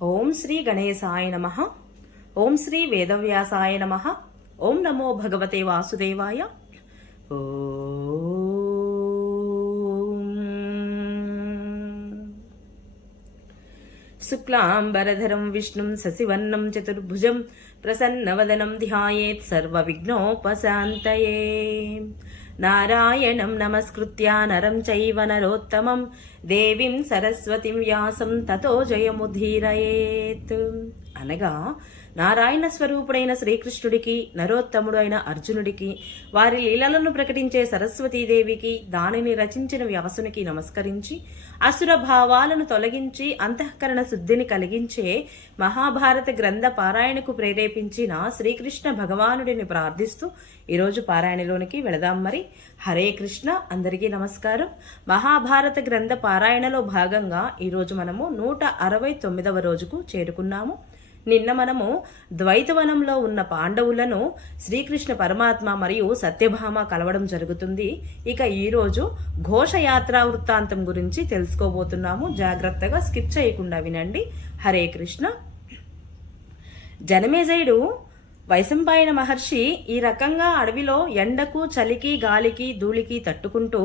ఓం శ్రీ గణేశాయ నమః. ఓం శ్రీ వేదవ్యాసాయ నమః. ఓం నమో భగవతే వాసుదేవాయ. శుక్లాంబరధరం విష్ణుం శశివర్ణం చతుర్భుజం ప్రసన్నవదనం ధ్యాయేత్ సర్వవిఘ్నోపశాంతయే. నారాయణం నమస్కృత్య నరం చైవ నరోత్తమం దేవీం సరస్వతిం వ్యాసం తతో జయముధీరయేత్. అనగా నారాయణ స్వరూపుడైన శ్రీకృష్ణుడికి, నరోత్తముడు అయిన అర్జునుడికి, వారి లీలలను ప్రకటించే సరస్వతీదేవికి, దానిని రచించిన వ్యాసునికి నమస్కరించి అసుర భావాలను తొలగించి అంతఃకరణ శుద్ధిని కలిగించే మహాభారత గ్రంథ పారాయణకు ప్రేరేపించిన శ్రీకృష్ణ భగవానుడిని ప్రార్థిస్తూ ఈరోజు పారాయణలోనికి వెళదాం. మరి హరే కృష్ణ. అందరికీ నమస్కారం. మహాభారత గ్రంథ పారాయణలో భాగంగా ఈరోజు మనము 169వ రోజుకు చేరుకున్నాము. నిన్న మనము ద్వైతవనంలో ఉన్న పాండవులను శ్రీకృష్ణ పరమాత్మ మరియు సత్యభామ కలవడం జరుగుతుంది. ఇక ఈరోజు ఘోషయాత్రా వృత్తాంతం గురించి తెలుసుకోబోతున్నాము. జాగ్రత్తగా స్కిప్ చేయకుండా వినండి. హరే కృష్ణ. జనమేజయుడు వైశంపాయన మహర్షి ఈ రకంగా అడవిలో ఎండకు, చలికి, గాలికి, ధూళికి తట్టుకుంటూ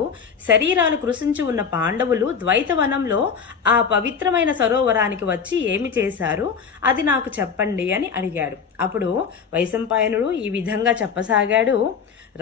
శరీరాలు కృషించి ఉన్న పాండవులు ద్వైతవనంలో ఆ పవిత్రమైన సరోవరానికి వచ్చి ఏమి చేశారు, అది నాకు చెప్పండి అని అడిగాడు. అప్పుడు వైశంపాయనుడు ఈ విధంగా చెప్పసాగాడు.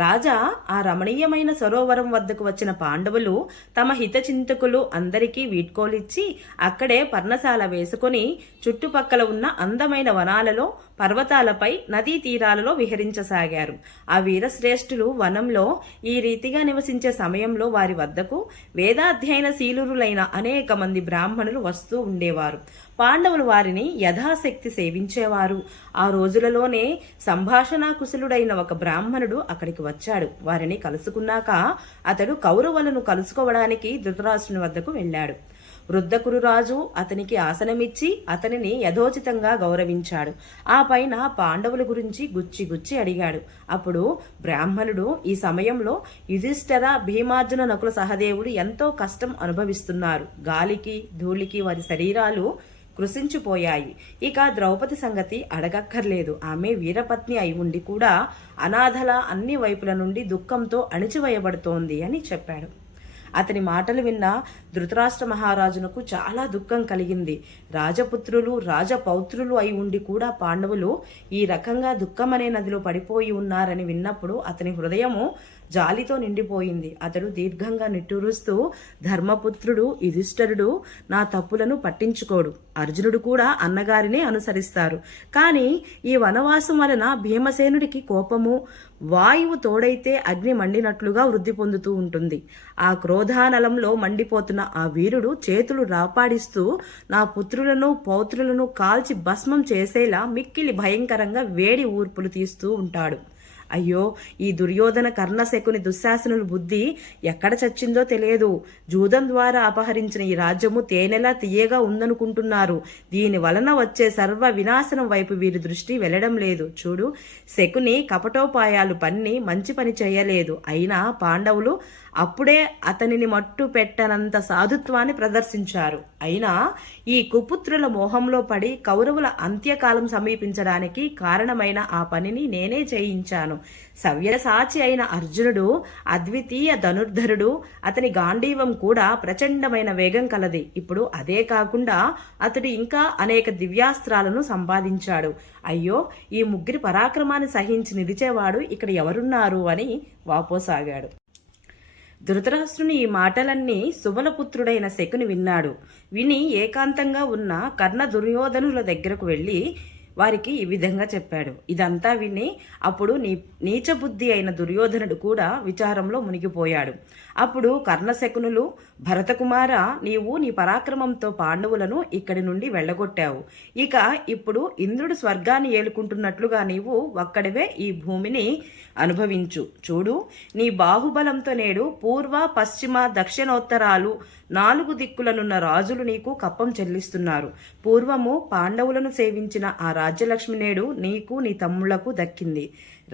రాజా, ఆ రమణీయమైన సరోవరం వద్దకు వచ్చిన పాండవులు తమ హితచింతకులు అందరికీ వీడ్కోలిచ్చి అక్కడే పర్ణశాల వేసుకుని చుట్టుపక్కల ఉన్న అందమైన వనాలలో, పర్వతాలపై, నదీ తీరాలలో విహరించసాగారు. ఆ వీరశ్రేష్ఠులు వనంలో ఈ రీతిగా నివసించే సమయంలో వారి వద్దకు వేదాధ్యయన శీలురులైన అనేక మంది బ్రాహ్మణులు వస్తూ ఉండేవారు. పాండవులు వారిని యథాశక్తి సేవించేవారు. ఆ రోజులలోనే సంభాషణా కుశలుడైన ఒక బ్రాహ్మణుడు అక్కడికి వచ్చాడు. వారిని కలుసుకున్నాక అతడు కౌరవులను కలుసుకోవడానికి ధృతరాష్ట్రుని వద్దకు వెళ్ళాడు. వృద్ధకురురాజు అతనికి ఆసనమిచ్చి అతనిని యథోచితంగా గౌరవించాడు. ఆ పైన పాండవుల గురించి గుచ్చి గుచ్చి అడిగాడు. అప్పుడు బ్రాహ్మణుడు, ఈ సమయంలో యుధిష్ఠిర, భీమార్జున, నకుల సహదేవుడు ఎంతో కష్టం అనుభవిస్తున్నారు. గాలికి, ధూళికి వారి శరీరాలు కృషించిపోయాయి. ఇక ద్రౌపది సంగతి అడగక్కర్లేదు. ఆమె వీరపత్ని అయి ఉండి కూడా అనాథల అన్ని వైపుల నుండి దుఃఖంతో అణిచివేయబడుతోంది అని చెప్పాడు. అతని మాటలు విన్న ధృతరాష్ట్ర మహారాజునకు చాలా దుఃఖం కలిగింది. రాజపుత్రులు, రాజపౌత్రులు అయి ఉండి కూడా పాండవులు ఈ రకంగా దుఃఖమనే నదిలో పడిపోయి ఉన్నారని విన్నప్పుడు అతని హృదయము జాలితో నిండిపోయింది. అతడు దీర్ఘంగా నిట్టూరుస్తూ, ధర్మపుత్రుడు యుధిష్ఠిరుడు నా తప్పులను పట్టించుకోడు. అర్జునుడు కూడా అన్నగారినే అనుసరిస్తారు. కానీ ఈ వనవాసం వలన భీమసేనుడికి కోపము, వాయువు తోడైతే అగ్ని మండినట్లుగా వృద్ధి పొందుతూ ఉంటుంది. ఆ క్రోధానలంలో మండిపోతున్న ఆ వీరుడు చేతులు రాపాడిస్తూ నా పుత్రులను, పౌత్రులను కాల్చి భస్మం చేసేలా మిక్కిలి భయంకరంగా వేడి ఊర్పులు తీస్తూ ఉంటాడు. అయ్యో, ఈ దుర్యోధన, కర్ణశకుని, దుశ్శాసనుల బుద్ధి ఎక్కడ చచ్చిందో తెలియదు. జూదం ద్వారా అపహరించిన ఈ రాజ్యము తేనెలా తీయగా ఉందనుకుంటున్నారు. దీని వలన వచ్చే సర్వ వినాశనం వైపు వీరి దృష్టి వెళ్లడం లేదు. చూడు, శకుని కపటోపాయాలు పన్ని మంచి పని చేయలేదు. అయినా పాండవులు అప్పుడే అతనిని మట్టు పెట్టనంత సాధుత్వాన్ని ప్రదర్శించారు. అయినా ఈ కుపుత్రుల మోహంలో పడి కౌరవుల అంత్యకాలం సమీపించడానికి కారణమైన ఆ పనిని నేనే చేయించాను. సవ్యసాచి అయిన అర్జునుడు అద్వితీయ ధనుర్ధరుడు. అతని గాంధీవం కూడా ప్రచండమైన వేగం కలది. ఇప్పుడు అదే కాకుండా అతడు ఇంకా అనేక దివ్యాస్త్రాలను సంపాదించాడు. అయ్యో, ఈ ముగ్గురి పరాక్రమాన్ని సహించి నిలిచేవాడు ఇక్కడ ఎవరున్నారు అని వాపోసాగాడు. ధృతరాష్ట్రుని ఈ మాటలన్నీ సుబలపుత్రుడైన శకుని విన్నాడు. విని ఏకాంతంగా ఉన్న కర్ణ, దుర్యోధనుల దగ్గరకు వెళ్లి వారికి ఈ విధంగా చెప్పాడు. ఇదంతా విని అప్పుడు నీచబుద్ధి అయిన దుర్యోధనుడు కూడా విచారంలో మునిగిపోయాడు. అప్పుడు కర్ణశకునులు, భరతకుమార, నీవు నీ పరాక్రమంతో పాండవులను ఇక్కడి నుండి వెళ్ళగొట్టావు. ఇక ఇప్పుడు ఇంద్రుడు స్వర్గాన్ని ఏలుకుంటున్నట్లుగా నీవు ఒక్కడివే ఈ భూమిని అనుభవించు. చూడు, నీ బాహుబలంతో నేడు పూర్వ, పశ్చిమ, దక్షిణోత్తరాలు 4 దిక్కులనున్న రాజులు నీకు కప్పం చెల్లిస్తున్నారు. పూర్వము పాండవులను సేవించిన ఆ రాజ్యలక్ష్మి నేడు నీకు, నీ తమ్ముళ్లకు దక్కింది.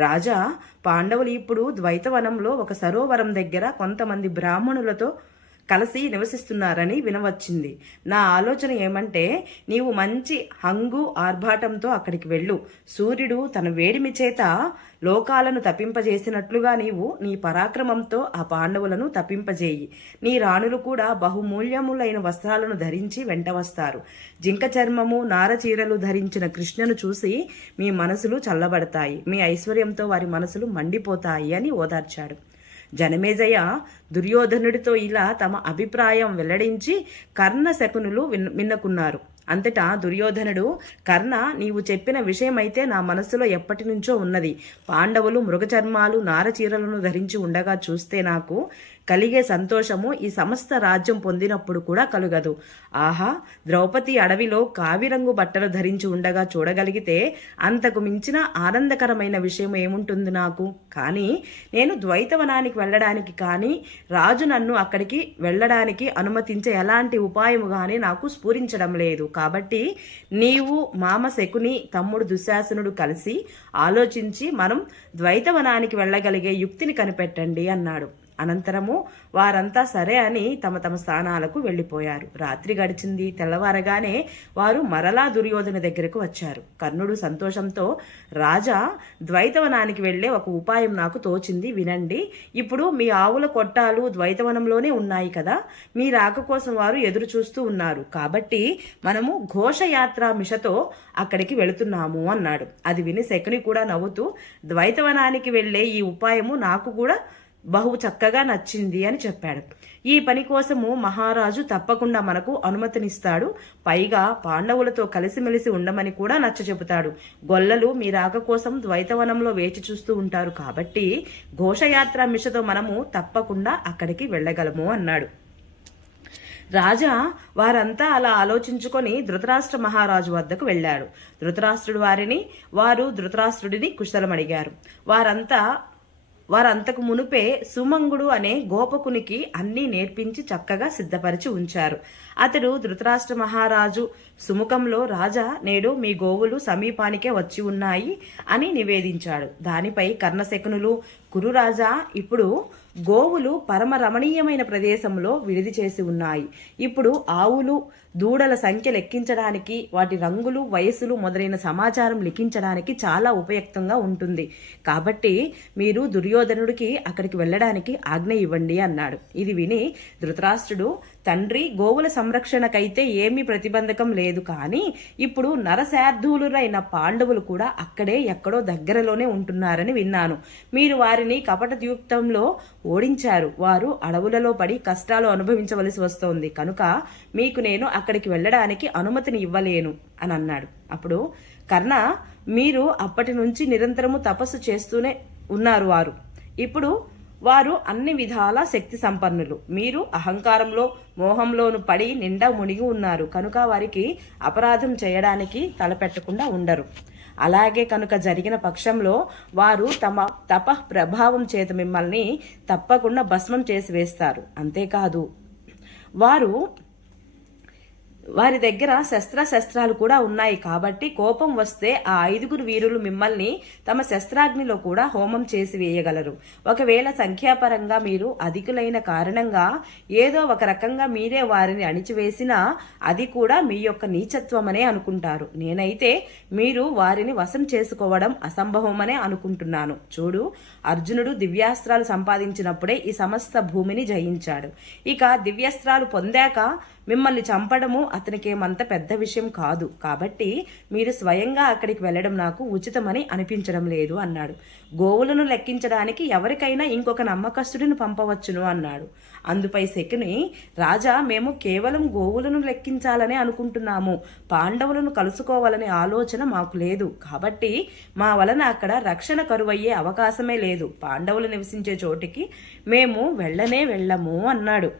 రాజా, పాండవులు ఇప్పుడు ద్వైతవనంలో ఒక సరోవరం దగ్గర కొంతమంది బ్రాహ్మణులతో కలిసి నివసిస్తున్నారని వినవచ్చింది. నా ఆలోచన ఏమంటే, నీవు మంచి హంగు ఆర్భాటంతో అక్కడికి వెళ్ళు. సూర్యుడు తన వేడిమి చేత లోకాలను తప్పింపజేసినట్లుగా నీవు నీ పరాక్రమంతో ఆ పాండవులను తప్పింపజేయి. నీ రాణులు కూడా బహుమూల్యములైన వస్త్రాలను ధరించి వెంట వస్తారు. జింక చర్మము నారచీరలు ధరించిన కృష్ణను చూసి మీ మనసులు చల్లబడతాయి, మీ ఐశ్వర్యంతో వారి మనసులు మండిపోతాయి అని ఓదార్చాడు. జనమేజయ దుర్యోధనుడితో ఇలా తమ అభిప్రాయం వెల్లడించి కర్ణ శకునులు విన్నకున్నారు. అంతటా దుర్యోధనుడు, కర్ణ, నీవు చెప్పిన విషయమైతే నా మనసులో ఎప్పటి నుంచో ఉన్నది. పాండవులు మృగచర్మాలు నారచీరలను ధరించి ఉండగా చూస్తే నాకు కలిగే సంతోషము ఈ సమస్త రాజ్యం పొందినప్పుడు కూడా కలుగదు. ఆహా, ద్రౌపది అడవిలో కావిరంగు బట్టలు ధరించి ఉండగా చూడగలిగితే అంతకు మించిన ఆనందకరమైన విషయం ఏముంటుంది నాకు? కానీ నేను ద్వైతవనానికి వెళ్ళడానికి కానీ రాజు నన్ను అక్కడికి వెళ్ళడానికి అనుమతించే ఎలాంటి ఉపాయము కానీ నాకు స్ఫురించడం లేదు. కాబట్టి నీవు, మామ శకుని, తమ్ముడు దుశ్శాసనుడు కలిసి ఆలోచించి మనం ద్వైతవనానికి వెళ్ళగలిగే యుక్తిని కనిపెట్టండి అన్నాడు. అనంతరము వారంతా సరే అని తమ తమ స్థానాలకు వెళ్ళిపోయారు. రాత్రి గడిచింది. తెల్లవారగానే వారు మరలా దుర్యోధన దగ్గరకు వచ్చారు. కర్ణుడు సంతోషంతో, రాజా, ద్వైతవనానికి వెళ్లే ఒక ఉపాయం నాకు తోచింది, వినండి. ఇప్పుడు మీ ఆవుల కొట్టాలు ద్వైతవనంలోనే ఉన్నాయి కదా, మీ రాక కోసం వారు ఎదురు చూస్తూ ఉన్నారు. కాబట్టి మనము ఘోషయాత్ర మిషతో అక్కడికి వెళుతున్నాము అన్నాడు. అది విని శకుని కూడా నవ్వుతూ, ద్వైతవనానికి వెళ్లే ఈ ఉపాయము నాకు కూడా బహు చక్కగా నచ్చింది అని చెప్పాడు. ఈ పని కోసము మహారాజు తప్పకుండా మనకు అనుమతినిస్తాడు. పైగా పాండవులతో కలిసిమెలిసి ఉండమని కూడా నచ్చ చెబుతాడు. గొల్లలు మీ రాక కోసం ద్వైతవనంలో వేచి చూస్తూ ఉంటారు. కాబట్టి ఘోషయాత్ర మిషతో మనము తప్పకుండా అక్కడికి వెళ్ళగలము అన్నాడు. రాజా వారంతా అలా ఆలోచించుకొని ధృతరాష్ట్ర మహారాజు వద్దకు వెళ్లాడు. వారు ధృతరాష్ట్రుడిని కుశలమడిగారు. వారంతకు మునుపే సుమంగుడు అనే గోపకునికి అన్నీ నేర్పించి చక్కగా సిద్ధపరిచి ఉంచారు. అతడు ధృతరాష్ట్ర మహారాజు సుముఖంలో, రాజా, నేడు మీ గోవులు సమీపానికే వచ్చి ఉన్నాయి అని నివేదించాడు. దానిపై కర్ణశకునులు, కురురాజా, ఇప్పుడు గోవులు పరమ రమణీయమైన ప్రదేశంలో విడిది చేసి ఉన్నాయి. ఇప్పుడు ఆవులు దూడల సంఖ్య లెక్కించడానికి, వాటి రంగులు, వయసులు మొదలైన సమాచారం లిఖించడానికి చాలా ఉపయుక్తంగా ఉంటుంది. కాబట్టి మీరు దుర్యోధనుడికి అక్కడికి వెళ్ళడానికి ఆజ్ఞ ఇవ్వండి అన్నాడు. ఇది విని ధృతరాష్ట్రుడు, తండ్రి, గోవుల సంరక్షణకైతే ఏమీ ప్రతిబంధకం లేదు, కానీ ఇప్పుడు నరశార్ధూలురైన పాండవులు కూడా అక్కడే ఎక్కడో దగ్గరలోనే ఉంటున్నారని విన్నాను. మీరు వారిని కపటయుక్తంలో ఓడించారు. వారు అడవులలో పడి కష్టాలు అనుభవించవలసి వస్తోంది. కనుక మీకు నేను అక్కడికి వెళ్ళడానికి అనుమతిని ఇవ్వలేను అని అన్నాడు. అప్పుడు కర్ణ, మీరు అప్పటి నుంచి నిరంతరము తపస్సు చేస్తూనే ఉన్నారు. ఇప్పుడు వారు అన్ని విధాల శక్తి సంపన్నులు. మీరు అహంకారంలో, మోహంలోను పడి నిండా మునిగి ఉన్నారు. కనుక వారికి అపరాధం చేయడానికి తలపెట్టకుండా ఉండరు. అలాగే కనుక జరిగిన పక్షంలో వారు తమ తప ప్రభావం చేత మిమ్మల్ని తప్పకుండా భస్మం చేసి వేస్తారు. అంతేకాదు, వారి దగ్గర శస్త్రాలు కూడా ఉన్నాయి. కాబట్టి కోపం వస్తే ఆ 5 వీరులు మిమ్మల్ని తమ శస్త్రాగ్నిలో కూడా హోమం చేసి వేయగలరు. ఒకవేళ సంఖ్యాపరంగా మీరు అధికులైన కారణంగా ఏదో ఒక రకంగా మీరే వారిని అణిచివేసినా అది కూడా మీ యొక్క నీచత్వమనే అనుకుంటారు. నేనైతే మీరు వారిని వశం చేసుకోవడం అసంభవమనే అనుకుంటున్నాను. చూడు, అర్జునుడు దివ్యాస్త్రాలు సంపాదించినప్పుడే ఈ సమస్త భూమిని జయించాడు. ఇక దివ్యాస్త్రాలు పొందాక మిమ్మల్ని చంపడము అతనికేమంత పెద్ద విషయం కాదు. కాబట్టి మీరు స్వయంగా అక్కడికి వెళ్ళడం నాకు ఉచితమని అనిపించడం లేదు అన్నాడు. గోవులను లెక్కించడానికి ఎవరికైనా ఇంకొక నమ్మకస్తుడిని పంపవచ్చును అన్నాడు. అందుపై శకుని, రాజా, మేము కేవలం గోవులను లెక్కించాలనే అనుకుంటున్నాము. పాండవులను కలుసుకోవాలనే ఆలోచన మాకు లేదు. కాబట్టి మా వలన అక్కడ రక్షణ కరువయ్యే అవకాశమే లేదు. పాండవులు నివసించే చోటికి మేము వెళ్ళము అన్నాడు.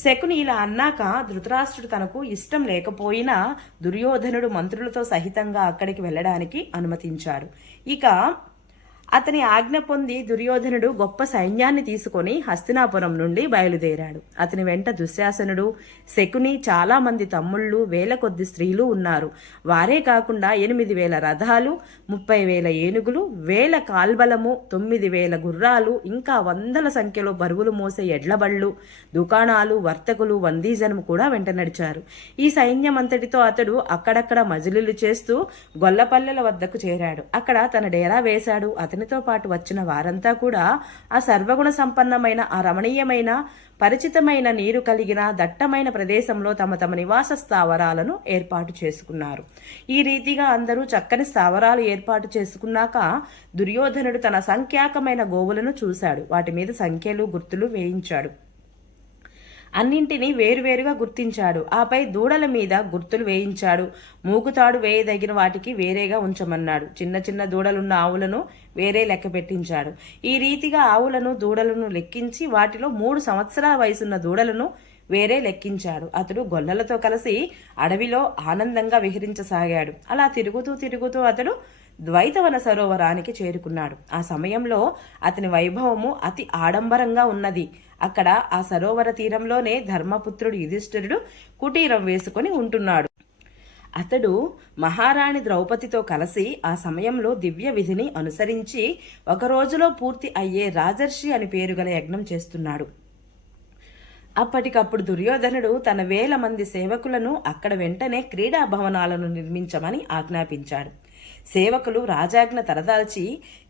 శకుని ఇలా అన్నాక ధృతరాష్ట్రుడు తనకు ఇష్టం లేకపోయినా దుర్యోధనుడు మంత్రులతో సహితంగా అక్కడికి వెళ్ళడానికి అనుమతించాడు. ఇక అతని ఆజ్ఞ పొంది దుర్యోధనుడు గొప్ప సైన్యాన్ని తీసుకొని హస్తినాపురం నుండి బయలుదేరాడు. అతని వెంట దుశ్శాసనుడు, శకుని, చాలా మంది తమ్ముళ్ళు, వేల కొద్ది స్త్రీలు ఉన్నారు. వారే కాకుండా 8,000 రథాలు, 30,000 ఏనుగులు, 1000 కాల్బలము, 9,000 గుర్రాలు, ఇంకా వందల సంఖ్యలో బరువులు మోసే ఎడ్లబళ్ళు, దుకాణాలు, వర్తకులు, వందీజనం కూడా వెంట నడిచారు. ఈ సైన్యమంతటితో అతడు అక్కడక్కడ మజిలీలు చేస్తూ గొల్లపల్లెల వద్దకు చేరాడు. అక్కడ తన డేరా వేశాడు. అతనితో పాటు వచ్చిన వారంతా కూడా ఆ సర్వగుణ సంపన్నమైన, ఆ రమణీయమైన, పరిచితమైన నీరు కలిగిన దట్టమైన ప్రదేశంలో తమ తమ నివాస స్థావరాలను ఏర్పాటు చేసుకున్నారు. ఈ రీతిగా అందరూ చక్కని స్థావరాలు ఏర్పాటు చేసుకున్నాక దుర్యోధనుడు తన సంఖ్యాకమైన గోవులను చూశాడు. వాటి మీద సంఖ్యలు, గుర్తులు వేయించాడు. అన్నింటినీ వేరువేరుగా గుర్తించాడు. ఆపై దూడల మీద గుర్తులు వేయించాడు. మూగుతాడు వేయదగిన వాటికి వేరేగా ఉంచమన్నాడు. చిన్న చిన్న దూడలున్న ఆవులను వేరే లెక్క పెట్టించాడు. ఈ రీతిగా ఆవులను, దూడలను లెక్కించి వాటిలో 3 సంవత్సరాల వయసున్న దూడలను వేరే లెక్కించాడు. అతడు గొల్లలతో కలిసి అడవిలో ఆనందంగా విహరించసాగాడు. అలా తిరుగుతూ తిరుగుతూ అతడు ద్వైతవన సరోవరానికి చేరుకున్నాడు. ఆ సమయంలో అతని వైభవము అతి ఆడంబరంగా ఉన్నది. అక్కడ ఆ సరోవర తీరంలోనే ధర్మపుత్రుడు యుధిష్ఠిరుడు కుటీరం వేసుకుని ఉంటున్నాడు. అతడు మహారాణి ద్రౌపదితో కలిసి ఆ సమయంలో దివ్య విధిని అనుసరించి ఒక రోజులో పూర్తి అయ్యే రాజర్షి అని పేరుగల యజ్ఞం చేస్తున్నాడు. అప్పటికప్పుడు దుర్యోధనుడు తన 1000 మంది సేవకులను అక్కడ వెంటనే క్రీడా భవనాలను నిర్మించమని ఆజ్ఞాపించాడు. సేవకులు రాజాజ్ఞ తరదాల్చి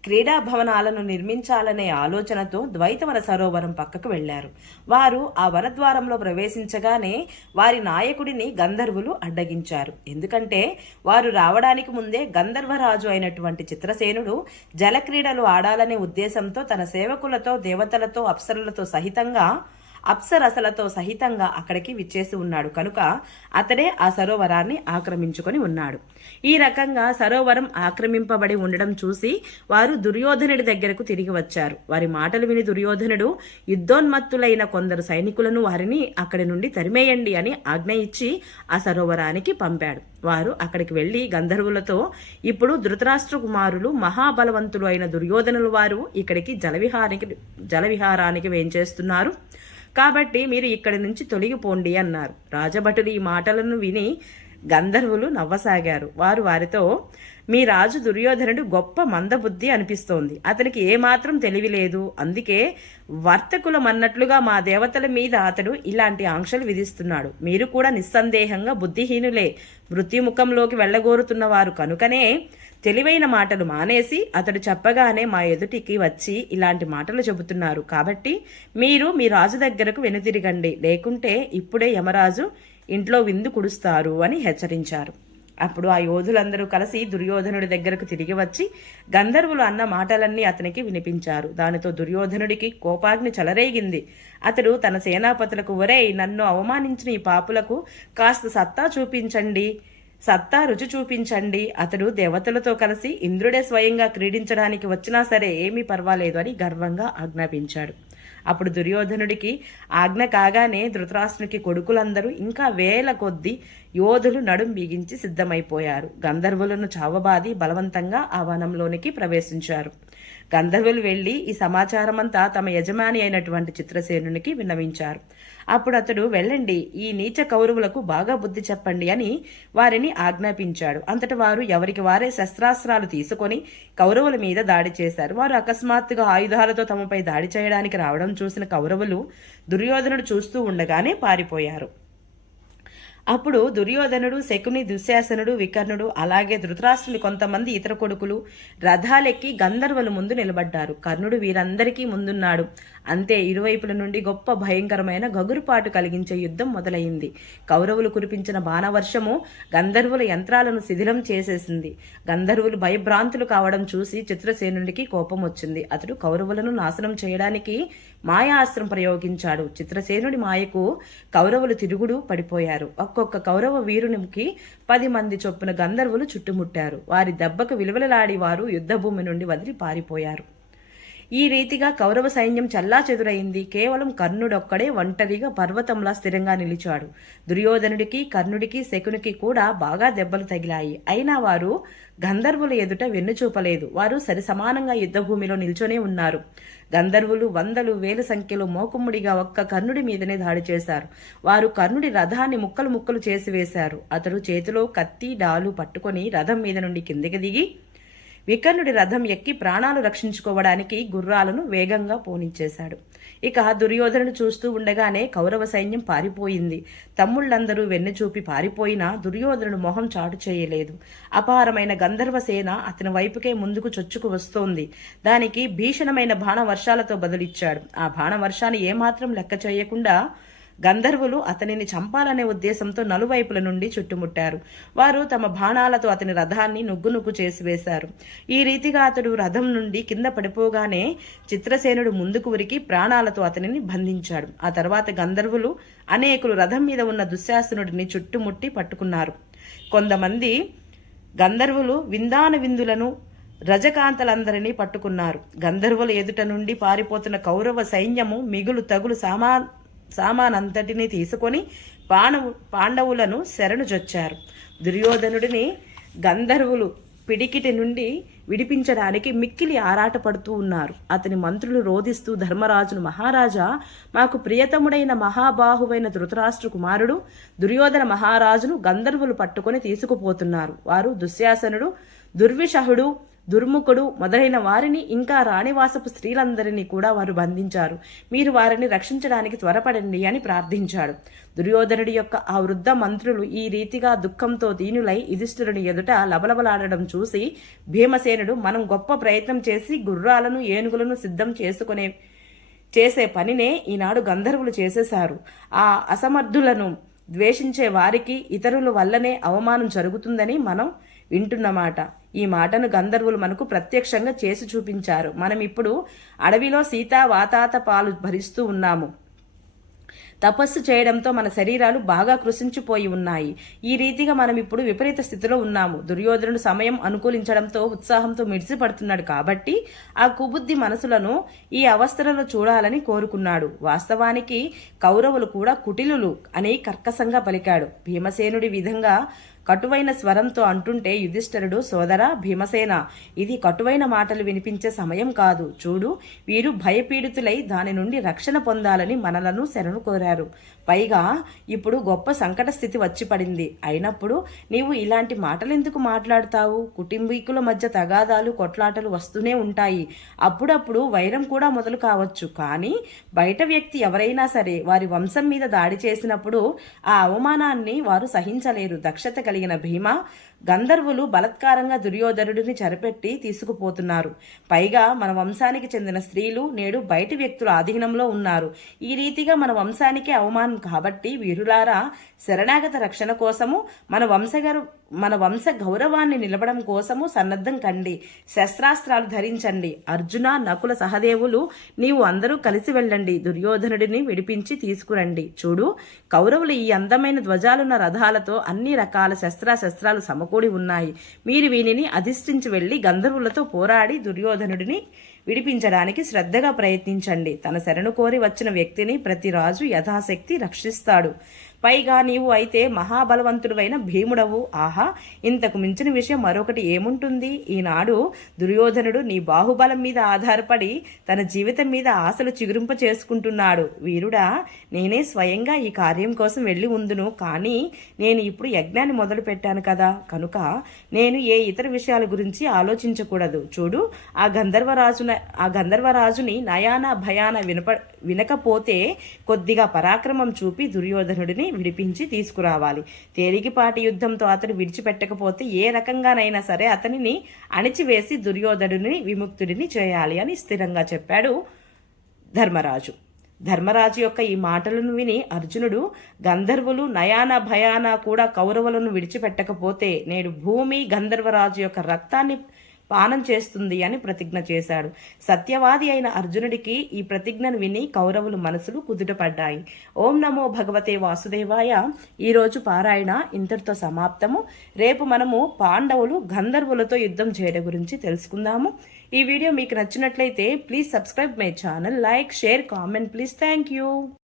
క్రీడా భవనాలను నిర్మించాలనే ఆలోచనతో ద్వైతవన సరోవరం పక్కకు వెళ్లారు. వారు ఆ వనద్వారంలో ప్రవేశించగానే వారి నాయకుడిని గంధర్వులు అడ్డగించారు. ఎందుకంటే వారు రావడానికి ముందే గంధర్వరాజు అయినటువంటి చిత్రసేనుడు జలక్రీడలు ఆడాలనే ఉద్దేశంతో తన సేవకులతో, దేవతలతో, అప్సరసలతో సహితంగా అక్కడికి విచ్చేసి ఉన్నాడు. కనుక అతడే ఆ సరోవరాన్ని ఆక్రమించుకొని ఉన్నాడు. ఈ రకంగా సరోవరం ఆక్రమింపబడి ఉండడం చూసి వారు దుర్యోధనుడి దగ్గరకు తిరిగి వచ్చారు. వారి మాటలు విని దుర్యోధనుడు యుద్ధోన్మత్తులైన కొందరు సైనికులను వారిని అక్కడి నుండి తరిమేయండి అని ఆజ్ఞ ఇచ్చి ఆ సరోవరానికి పంపాడు. వారు అక్కడికి వెళ్లి గంధర్వులతో, ఇప్పుడు ధృతరాష్ట్ర కుమారులు మహాబలవంతులు అయిన దుర్యోధనులు వారు ఇక్కడికి జలవిహారానికి వేంచేస్తున్నారు. కాబట్టి మీరు ఇక్కడి నుంచి తొలగిపోండి అన్నారు. రాజభటులు ఈ మాటలను విని గంధర్వులు నవ్వసాగారు. వారు వారితో, మీ రాజు దుర్యోధనుడు గొప్ప మందబుద్ధి అనిపిస్తోంది. అతనికి ఏమాత్రం తెలివి లేదు. అందుకే వర్తకులమన్నట్లుగా మా దేవతల మీద అతడు ఇలాంటి ఆంక్షలు విధిస్తున్నాడు. మీరు కూడా నిస్సందేహంగా బుద్ధిహీనులే, మృత్యుముఖంలోకి వెళ్ళగోరుతున్నవారు. కనుకనే తెలివైన మాటలు మానేసి అతడు చెప్పగానే మా ఎదుటికి వచ్చి ఇలాంటి మాటలు చెబుతున్నారు. కాబట్టి మీరు మీ రాజు దగ్గరకు వెనుతిరగండి, లేకుంటే ఇప్పుడే యమరాజు ఇంట్లో విందు కుడుస్తారు అని హెచ్చరించారు. అప్పుడు ఆ యోధులందరూ కలిసి దుర్యోధనుడి దగ్గరకు తిరిగి వచ్చి గంధర్వులు అన్న మాటలన్నీ అతనికి వినిపించారు. దానితో దుర్యోధనుడికి కోపాగ్ని చెలరేగింది. అతడు తన సేనాపతులకు, ఒరేయ్, నన్ను అవమానించిన ఈ పాపులకు కాస్త సత్తా రుచి చూపించండి. అతడు దేవతలతో కలిసి ఇంద్రుడే స్వయంగా క్రీడించడానికి వచ్చినా సరే ఏమీ పర్వాలేదు అని గర్వంగా ఆజ్ఞాపించాడు. అప్పుడు దుర్యోధనుడికి ఆజ్ఞ కాగానే ధృతరాష్ట్రునికి కొడుకులందరూ ఇంకా 1000 కొద్ది యోధులు నడుం బిగించి సిద్ధమైపోయారు. గంధర్వులను చావబాది బలవంతంగా ఆ వనంలోనికి ప్రవేశించారు. గంధర్వులు వెళ్లి ఈ సమాచారమంతా తమ యజమాని అయినటువంటి చిత్రసేనునికి విన్నవించారు. అప్పుడు అతడు, వెళ్ళండి, ఈ నీచ కౌరవులకు బాగా బుద్ధి చెప్పండి అని వారిని ఆజ్ఞాపించాడు. అంతటా వారు ఎవరికి వారే శస్త్రాస్త్రాలు తీసుకొని కౌరవుల మీద దాడి చేశారు. వారు అకస్మాత్తుగా ఆయుధాలతో తమపై దాడి చేయడానికి రావడం చూసిన కౌరవులు దుర్యోధనుడు చూస్తూ ఉండగానే పారిపోయారు. అప్పుడు దుర్యోధనుడు, శకుని, దుశ్శాసనుడు, వికర్ణుడు, అలాగే ధృతరాష్ట్రుని కొంతమంది ఇతర కొడుకులు రథాలెక్కి గంధర్వుల ముందు నిలబడ్డారు. కర్ణుడు వీరందరికీ ముందున్నాడు. అంతే, ఇరువైపుల నుండి గొప్ప భయంకరమైన గగురుపాటు కలిగించే యుద్ధం మొదలైంది. కౌరవులు కురిపించిన బాణవర్షము గంధర్వుల యంత్రాలను శిథిలం చేసేసింది. గంధర్వులు భయభ్రాంతులు కావడం చూసి చిత్రసేనుడికి కోపం వచ్చింది. అతడు కౌరవులను నాశనం చేయడానికి మాయాస్త్రం ప్రయోగించాడు. చిత్రసేనుడి మాయకు కౌరవులు తిరుగుడు పడిపోయారు. ఒక్కొక్క కౌరవ వీరునికి 10 మంది చొప్పున గంధర్వులు చుట్టుముట్టారు. వారి దెబ్బకు విలువలలాడి వారు యుద్ధభూమి నుండి వదిలి పారిపోయారు. ఈ రీతిగా కౌరవ సైన్యం చెల్లాచెదురైంది. కేవలం కర్ణుడొక్కడే ఒంటరిగా పర్వతంలా స్థిరంగా నిలిచాడు. దుర్యోధనుడికి, కర్ణుడికి, శకునికి కూడా బాగా దెబ్బలు తగిలాయి. అయినా వారు గంధర్వుల ఎదుట వెన్నుచూపలేదు. వారు సరిసమానంగా యుద్ధభూమిలో నిల్చొనే ఉన్నారు. గంధర్వులు వందలు వేల సంఖ్యలో మోకుమ్ముడిగా ఒక్క కర్ణుడి మీదనే దాడి చేశారు. వారు కర్ణుడి రథాన్ని ముక్కలు ముక్కలు చేసి వేశారు. అతడు చేతిలో కత్తి, డాలు పట్టుకొని రథం మీద నుండి కిందికి దిగి వికర్ణుడి రథం ఎక్కి ప్రాణాలు రక్షించుకోవడానికి గుర్రాలను వేగంగా పోనిచ్చేశాడు. ఇక దుర్యోధనుడు చూస్తూ ఉండగానే కౌరవ సైన్యం పారిపోయింది. తమ్ముళ్లందరూ వెన్నెచూపి పారిపోయినా దుర్యోధనుడు మొహం చాటు చేయలేదు. అపారమైన గంధర్వ సేన అతని వైపుకే ముందుకు చొచ్చుకు వస్తోంది. దానికి భీషణమైన బాణవర్షాలతో బదులిచ్చాడు. ఆ బాణవర్షాన్ని ఏమాత్రం లెక్క చేయకుండా గంధర్వులు అతనిని చంపాలనే ఉద్దేశంతో నలువైపుల నుండి చుట్టుముట్టారు. వారు తమ బాణాలతో అతని రథాన్ని నుగ్గు చేసి వేశారు. ఈ రీతిగా అతడు రథం నుండి కింద పడిపోగానే చిత్రసేనుడు ముందుకు ఉరికి ప్రాణాలతో అతనిని బంధించాడు. ఆ తర్వాత గంధర్వులు అనేకులు రథం మీద ఉన్న దుశ్శాసనుడిని చుట్టుముట్టి పట్టుకున్నారు. కొంతమంది గంధర్వులు విందాన విందులను రజకాంతలందరినీ పట్టుకున్నారు. గంధర్వుల ఎదుట నుండి పారిపోతున్న కౌరవ సైన్యము మిగులు తగులు సామానంతటినీ తీసుకొని పాండవులను శరణుజొచ్చారు. దుర్యోధనుడిని గంధర్వులు పిడికిటి నుండి విడిపించడానికి మిక్కిలి ఆరాటపడుతూ ఉన్నారు. అతని మంత్రులు రోధిస్తూ ధర్మరాజును, మహారాజా, మాకు ప్రియతముడైన మహాబాహువైన ధృతరాష్ట్ర కుమారుడు దుర్యోధన మహారాజును గంధర్వులు పట్టుకొని తీసుకుపోతున్నారు. వారు దుశ్శాసనుడు, దుర్విషహుడు, దుర్ముఖుడు మొదలైన వారిని ఇంకా రాణివాసపు స్త్రీలందరినీ కూడా వారు బంధించారు. మీరు వారిని రక్షించడానికి త్వరపడండి అని ప్రార్థించాడు. దుర్యోధనుడి యొక్క ఆ వృద్ధ మంత్రులు ఈ రీతిగా దుఃఖంతో దీనులై యుధిష్ఠిరుని ఎదుట లబలబలాడడం చూసి భీమసేనుడు, మనం గొప్ప ప్రయత్నం చేసి గుర్రాలను, ఏనుగులను సిద్ధం చేసే పనినే ఈనాడు గంధర్వులు చేసేశారు. ఆ అసమర్థులను ద్వేషించే వారికి ఇతరుల వల్లనే అవమానం జరుగుతుందని మనం వింటున్నమాట. ఈ మాటను గంధర్వులు మనకు ప్రత్యక్షంగా చేసి చూపించారు. మనం ఇప్పుడు అడవిలో సీతా వాతాత పాలు భరిస్తూ ఉన్నాము. తపస్సు చేయడంతో మన శరీరాలు బాగా కృషించిపోయి ఉన్నాయి. ఈ రీతిగా మనం ఇప్పుడు విపరీత స్థితిలో ఉన్నాము. దుర్యోధనుడు సమయం అనుకూలించడంతో ఉత్సాహంతో మిడిసిపడుతున్నాడు కాబట్టి ఆ కుబుద్ధి మనసులను ఈ అవస్థలలో చూడాలని కోరుకున్నాడు. వాస్తవానికి కౌరవులు కూడా కుటిలులు అని కర్కశంగా పలికాడు. భీమసేనుడి విధంగా కటువైన స్వరంతో అంటుంటే యుధిష్ఠిరుడు, సోదరా భీమసేన, ఇది కటువైన మాటలు వినిపించే సమయం కాదు. చూడు, వీరు భయపీడితులై దాని నుండి రక్షణ పొందాలని మనలను శరణు కోరారు. పైగా ఇప్పుడు గొప్ప సంకట స్థితి వచ్చి పడింది. అయినప్పుడు నీవు ఇలాంటి మాటలెందుకు మాట్లాడతావు? కుటుంబీకుల మధ్య తగాదాలు, కొట్లాటలు వస్తూనే ఉంటాయి. అప్పుడప్పుడు వైరం కూడా మొదలు కావచ్చు. కానీ బయట వ్యక్తి ఎవరైనా సరే వారి వంశం మీద దాడి చేసినప్పుడు ఆ అవమానాన్ని వారు సహించలేరు. దక్షత కలిగిన భీమ, గంధర్వులు బలత్కారంగా దుర్యోధనుడిని చెరపెట్టి తీసుకుపోతున్నారు. పైగా మన వంశానికి చెందిన స్త్రీలు నేడు బయటి వ్యక్తుల ఆధీనంలో ఉన్నారు. ఈ రీతిగా మన వంశానికే అవమానం కాబట్టి వీరులారా, శరణాగత రక్షణ కోసము మన వంశ గౌరవాన్ని నిలబడం కోసము సన్నద్ధం కండి. శస్త్రాస్త్రాలు ధరించండి. అర్జున, నకుల, సహదేవులు, నీవు అందరూ కలిసి వెళ్ళండి. దుర్యోధనుడిని విడిపించి తీసుకురండి. చూడు, కౌరవులు ఈ అందమైన ధ్వజాలున్న రథాలతో అన్ని రకాల శస్త్రాలు సమకూడి ఉన్నాయి. మీరు వీనిని అధిష్ఠించి వెళ్లి గంధర్వులతో పోరాడి దుర్యోధనుడిని విడిపించడానికి శ్రద్ధగా ప్రయత్నించండి. తన శరణు కోరి వచ్చిన వ్యక్తిని ప్రతి రాజు యథాశక్తి రక్షిస్తాడు. పైగా నీవు అయితే మహాబలవంతుడైన భీముడవు. ఆహా, ఇంతకు మించిన విషయం మరొకటి ఏముంటుంది? ఈనాడు దుర్యోధనుడు నీ బాహుబలం మీద ఆధారపడి తన జీవితం మీద ఆశలు చిగురింప చేసుకుంటున్నాడు. వీరుడా, నేనే స్వయంగా ఈ కార్యం కోసం వెళ్ళి ఉందును. కానీ నేను ఇప్పుడు యజ్ఞాన్ని మొదలు పెట్టాను కదా, కనుక నేను ఏ ఇతర విషయాల గురించి ఆలోచించకూడదు. చూడు, ఆ గంధర్వరాజుని నయాన భయాన వినకపోతే కొద్దిగా పరాక్రమం చూపి దుర్యోధనుడిని విడిపించి తీసుకురావాలి. తేలికపాటి యుద్ధంతో అతడు విడిచిపెట్టకపోతే ఏ రకంగానైనా సరే అతనిని అణిచివేసి దుర్యోధనుడిని విముక్తుడిని చేయాలి అని స్థిరంగా చెప్పాడు ధర్మరాజు. ధర్మరాజు యొక్క ఈ మాటలను విని అర్జునుడు, గంధర్వులు నయాన భయాన కూడా కౌరవులను విడిచిపెట్టకపోతే నేడు భూమి గంధర్వరాజు యొక్క రక్తాన్ని పానం చేస్తుంది అని ప్రతిజ్ఞ చేశాడు. సత్యవాది అయిన అర్జునుడికి ఈ ప్రతిజ్ఞను విని కౌరవులు మనసులు కుదుటపడ్డాయి. ఓం నమో భగవతే వాసుదేవాయ. ఈరోజు పారాయణ ఇంతటితో సమాప్తము. రేపు మనము పాండవులు గంధర్వులతో యుద్ధం చేయడం గురించి తెలుసుకుందాము. ఈ వీడియో మీకు నచ్చినట్లయితే please subscribe my channel, like, share, comment please. Thank you.